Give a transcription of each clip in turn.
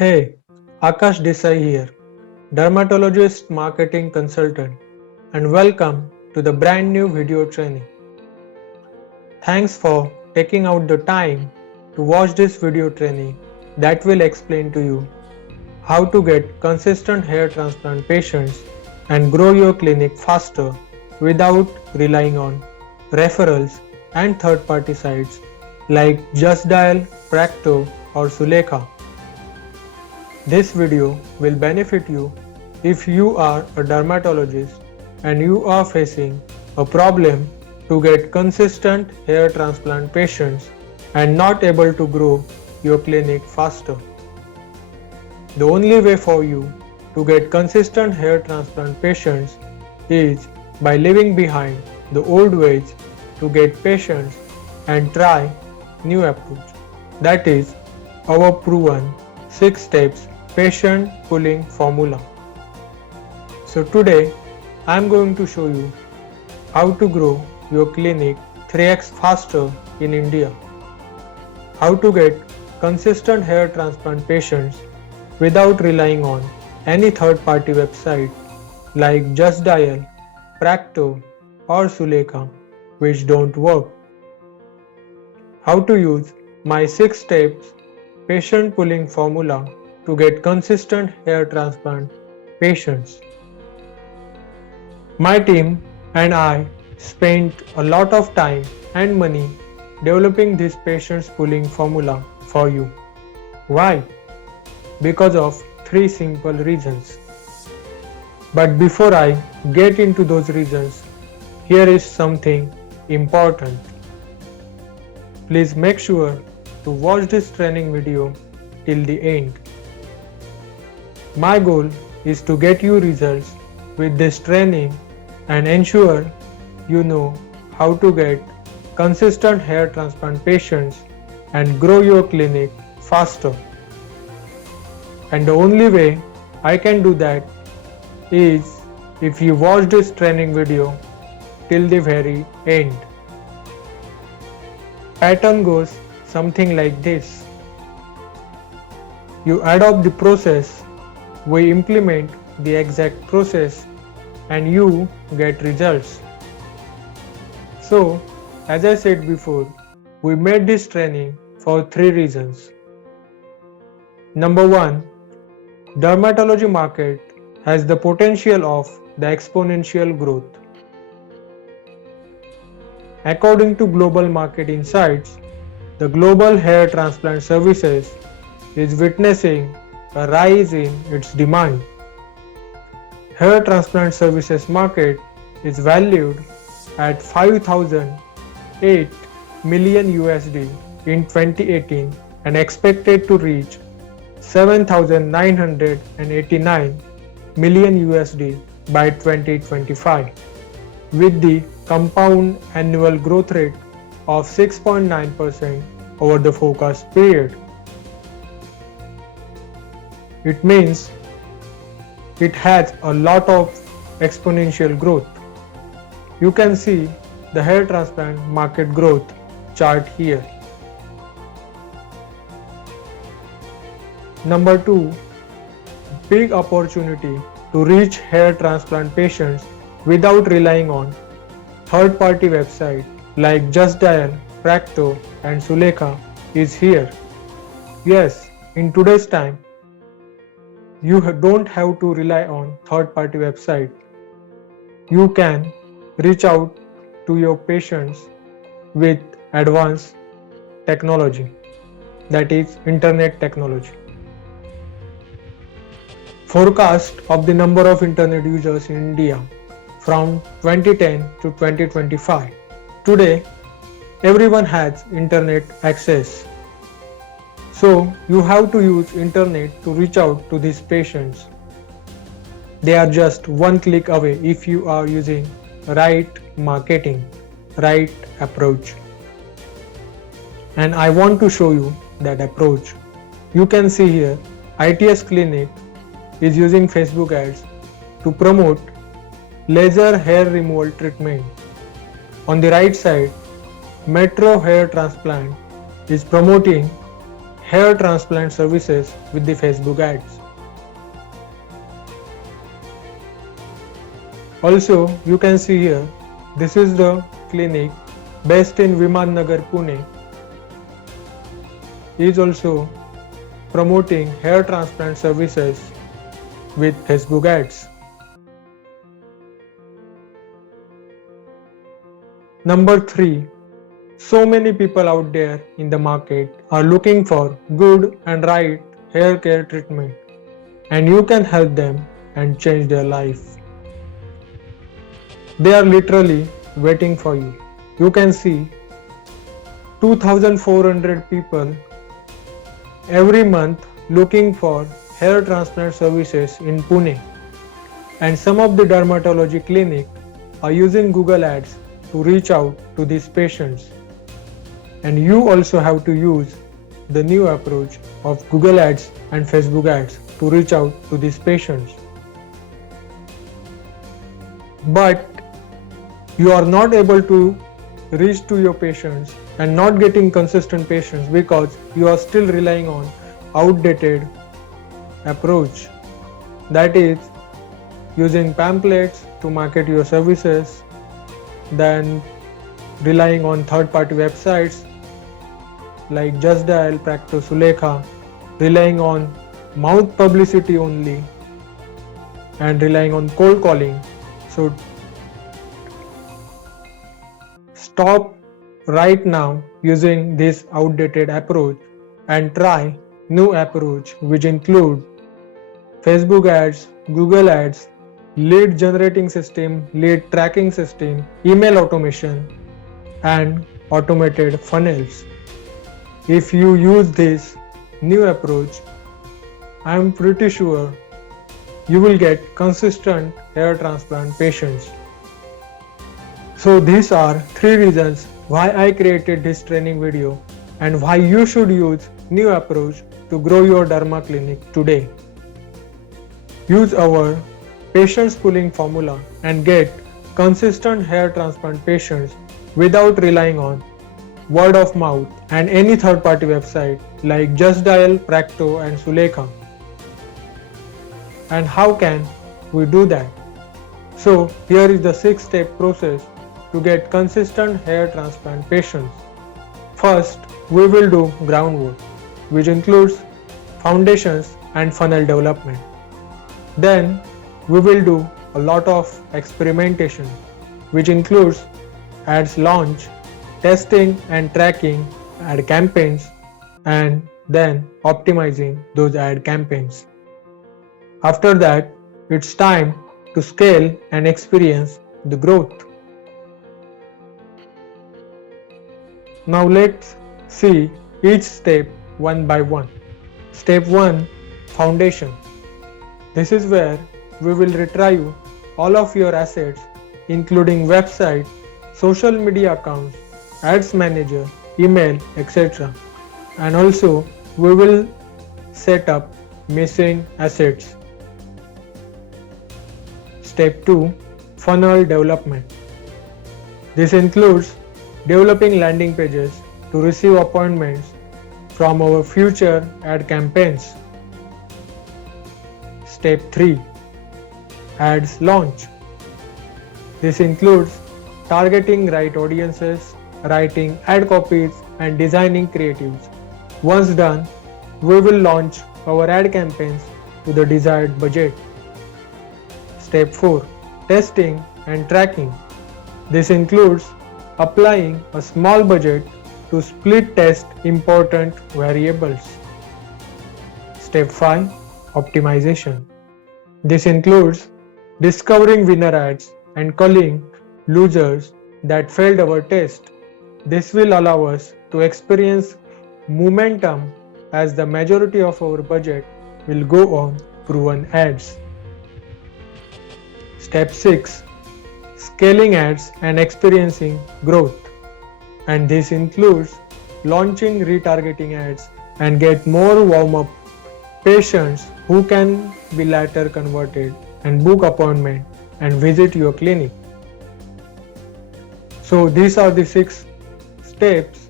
Hey, Akash Desai here, dermatologist marketing consultant, and welcome to the brand new video training. Thanks for taking out the time to watch this video training that will explain to you how to get consistent hair transplant patients and grow your clinic faster without relying on referrals and third-party sites like Just Dial, Practo, or Sulekha. This video will benefit you if you are a dermatologist and you are facing a problem to get consistent hair transplant patients and not able to grow your clinic faster. The only way for you to get consistent hair transplant patients is by leaving behind the old ways to get patients and try new approach. That is our proven 6 steps patient pulling formula. So today I am going to show you how to grow your clinic 3x faster in India, how to get consistent hair transplant patients without relying on any third-party website like Just Dial, Practo or Sulekha which don't work, how to use my 6 steps patient pulling formula to get consistent hair transplant patients. My team and I spent a lot of time and money developing this patients pulling formula for you. Why? Because of 3 simple reasons. But before I get into those reasons, here is something important. Please make sure to watch this training video till the end. My goal is to get you results with this training and ensure you know how to get consistent hair transplant patients and grow your clinic faster. And the only way I can do that is if you watch this training video till the very end. Pattern goes something like this. You adopt the process, we implement the exact process, and you get results. So, as I said before, we made this training for 3 reasons. Number 1, dermatology market has the potential of the exponential growth. According to Global Market Insights, the global hair transplant services is witnessing a rise in its demand. Hair transplant services market is valued at 5,008 million USD in 2018 and expected to reach 7,989 million USD by 2025, with the compound annual growth rate of 6.9% over the forecast period. It means it has a lot of exponential growth. You can see the hair transplant market growth chart here. Number 2, big opportunity to reach hair transplant patients without relying on third-party websites like Just Dial, Practo and Sulekha is here. Yes, in today's time, you don't have to rely on third-party website. You can reach out to your patients with advanced technology, that is internet technology. Forecast of the number of internet users in India from 2010 to 2025. Today, everyone has internet access. So you have to use internet to reach out to these patients. They are just one click away if you are using right marketing, right approach. And I want to show you that approach. You can see here ITS Clinic is using Facebook ads to promote laser hair removal treatment. On the right side, Metro Hair Transplant is promoting hair transplant services with the Facebook ads. Also, you can see here, this is the clinic based in Viman Nagar, Pune. He is also promoting hair transplant services with Facebook ads. Number 3. So many people out there in the market are looking for good and right hair care treatment, and you can help them and change their life. They are literally waiting for you. You can see 2,400 people every month looking for hair transplant services in Pune, and some of the dermatology clinics are using Google Ads to reach out to these patients. And you also have to use the new approach of Google Ads and Facebook Ads to reach out to these patients. But you are not able to reach to your patients and not getting consistent patients because you are still relying on outdated approach, that is using pamphlets to market your services, then relying on third-party websites like Just Dial, Practo, Sulekha, relying on mouth publicity only, and relying on cold calling. So stop right now using this outdated approach and try new approach which include Facebook ads, Google ads, lead generating system, lead tracking system, email automation, and automated funnels. If you use this new approach, I am pretty sure you will get consistent hair transplant patients. So these are 3 reasons why I created this training video and why you should use new approach to grow your derma clinic today. Use our patients pooling formula and get consistent hair transplant patients without relying on word of mouth and any third-party website like Just Dial, Practo, and Sulekha. And how can we do that? So here is the 6-step process to get consistent hair transplant patients. First, we will do groundwork, which includes foundations and funnel development. Then we will do a lot of experimentation, which includes ads launch, testing and tracking ad campaigns, and then optimizing those ad campaigns. After that, it's time to scale and experience the growth. Now let's see each step one by one. Step 1. Foundation. This is where we will retrieve all of your assets including website, social media accounts, ads manager, email, etc. And also we will set up missing assets. Step 2. Funnel development. This includes developing landing pages to receive appointments from our future ad campaigns. Step 3. Ads launch. This includes targeting right audiences, writing ad copies, and designing creatives. Once done, we will launch our ad campaigns to the desired budget. Step 4. Testing and tracking. This includes applying a small budget to split test important variables. Step 5. Optimization. This includes discovering winner ads and culling losers that failed our test. This will allow us to experience momentum as the majority of our budget will go on proven ads. Step 6. Scaling ads and experiencing growth. And this includes launching retargeting ads and get more warm-up patients who can be later converted and book appointment and visit your clinic. So these are the 6 steps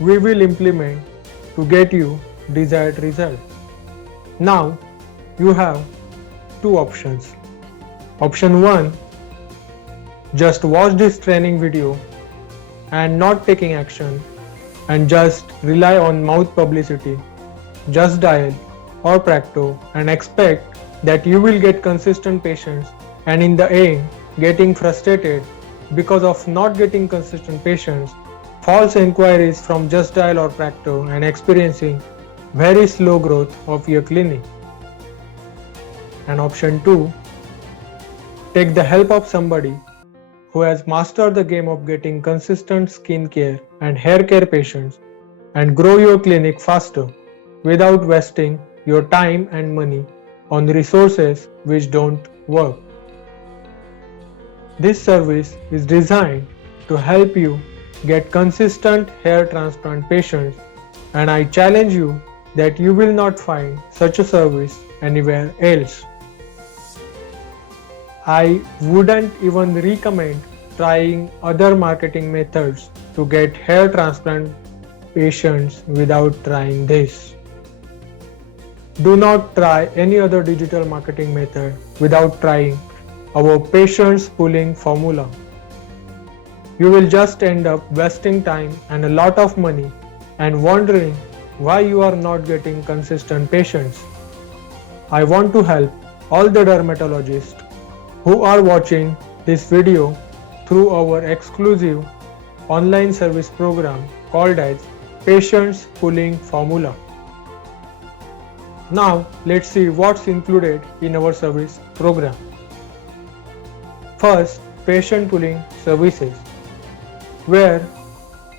we will implement to get you desired result. Now you have two options. Option 1, just watch this training video and not taking action and just rely on mouth publicity, just dial or Practo and expect that you will get consistent patients, and in the end getting frustrated because of not getting consistent patients, false inquiries from Just Dial or Practo, and experiencing very slow growth of your clinic. And option 2, take the help of somebody who has mastered the game of getting consistent skincare and hair care patients and grow your clinic faster without wasting your time and money on resources which don't work. This service is designed to help you get consistent hair transplant patients, and I challenge you that you will not find such a service anywhere else. I wouldn't even recommend trying other marketing methods to get hair transplant patients without trying this. Do not try any other digital marketing method without trying our patients pulling formula. You will just end up wasting time and a lot of money and wondering why you are not getting consistent patients. I want to help all the dermatologists who are watching this video through our exclusive online service program called as Patients Pulling Formula. Now let's see what's included in our service program. First, patient pulling services, where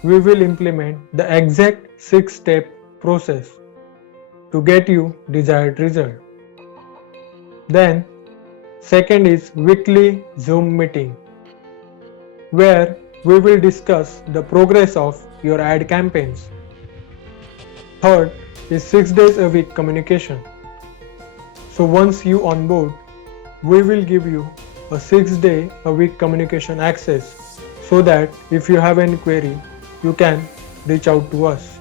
we will implement the exact 6-step process to get you desired result. Then, second is weekly Zoom meeting, where we will discuss the progress of your ad campaigns. Third is 6 days a week communication. So once you onboard, we will give you a 6-day a week communication access so that if you have any query, you can reach out to us.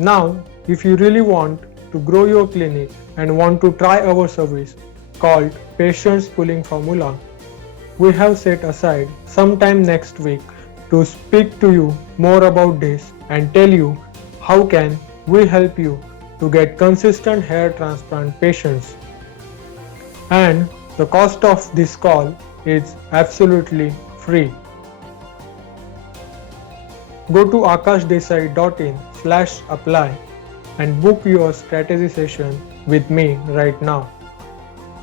Now, if you really want to grow your clinic and want to try our service called Patients Pulling Formula, we have set aside some time next week to speak to you more about this and tell you how can we help you to get consistent hair transplant patients. And the cost of this call is absolutely free. Go to akashdesai.in/apply and book your strategy session with me right now.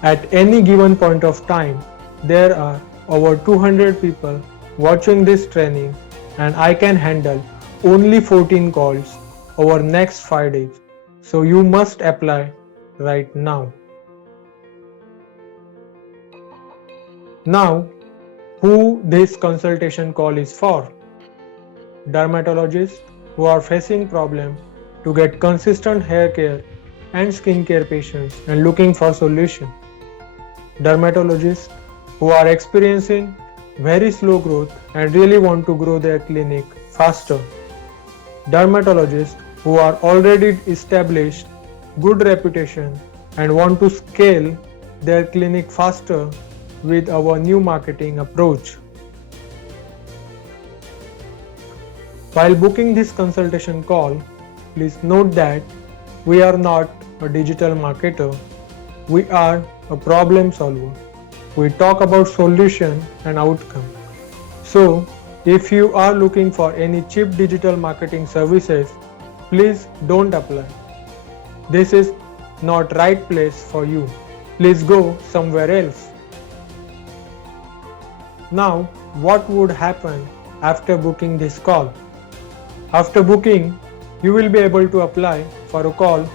At any given point of time, there are over 200 people watching this training, and I can handle only 14 calls over next 5 days. So you must apply right now. Now, who this consultation call is for? Dermatologists who are facing problem to get consistent hair care and skincare patients and looking for solution. Dermatologists who are experiencing very slow growth and really want to grow their clinic faster. Dermatologists who are already established good reputation and want to scale their clinic faster with our new marketing approach. While booking this consultation call, please note that we are not a digital marketer. We are a problem solver. We talk about solution and outcome. So, if you are looking for any cheap digital marketing services, please don't apply. This is not right place for you. Please go somewhere else. Now, what would happen after booking this call? After booking, you will be able to apply for a call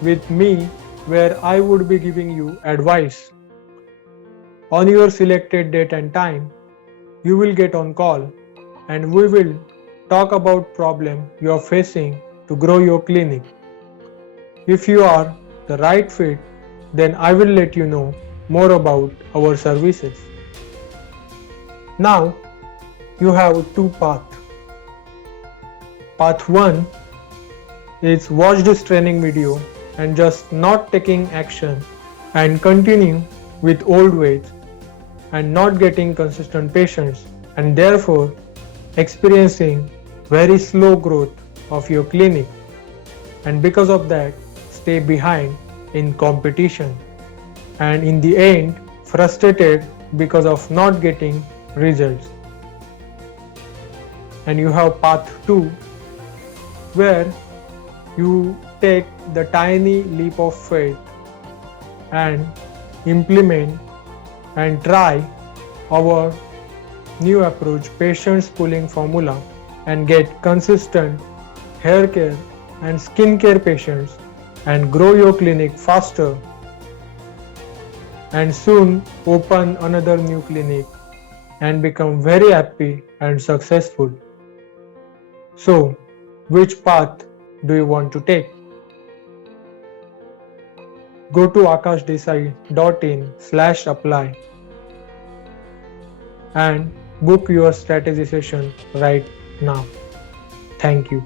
with me where I would be giving you advice. On your selected date and time, you will get on call and we will talk about problem you are facing to grow your clinic. If you are the right fit, then I will let you know more about our services. Now, you have two paths. Path 1 is watch this training video and just not taking action and continue with old ways and not getting consistent patients and therefore experiencing very slow growth of your clinic, and because of that stay behind in competition and in the end frustrated because of not getting results. And you have path 2 where you take the tiny leap of faith and implement and try our new approach, patients pooling formula, and get consistent hair care and skin care patients and grow your clinic faster and soon open another new clinic and become very happy and successful. So, which path do you want to take? Go to akashdesai.in/apply and book your strategy session right now. Thank you.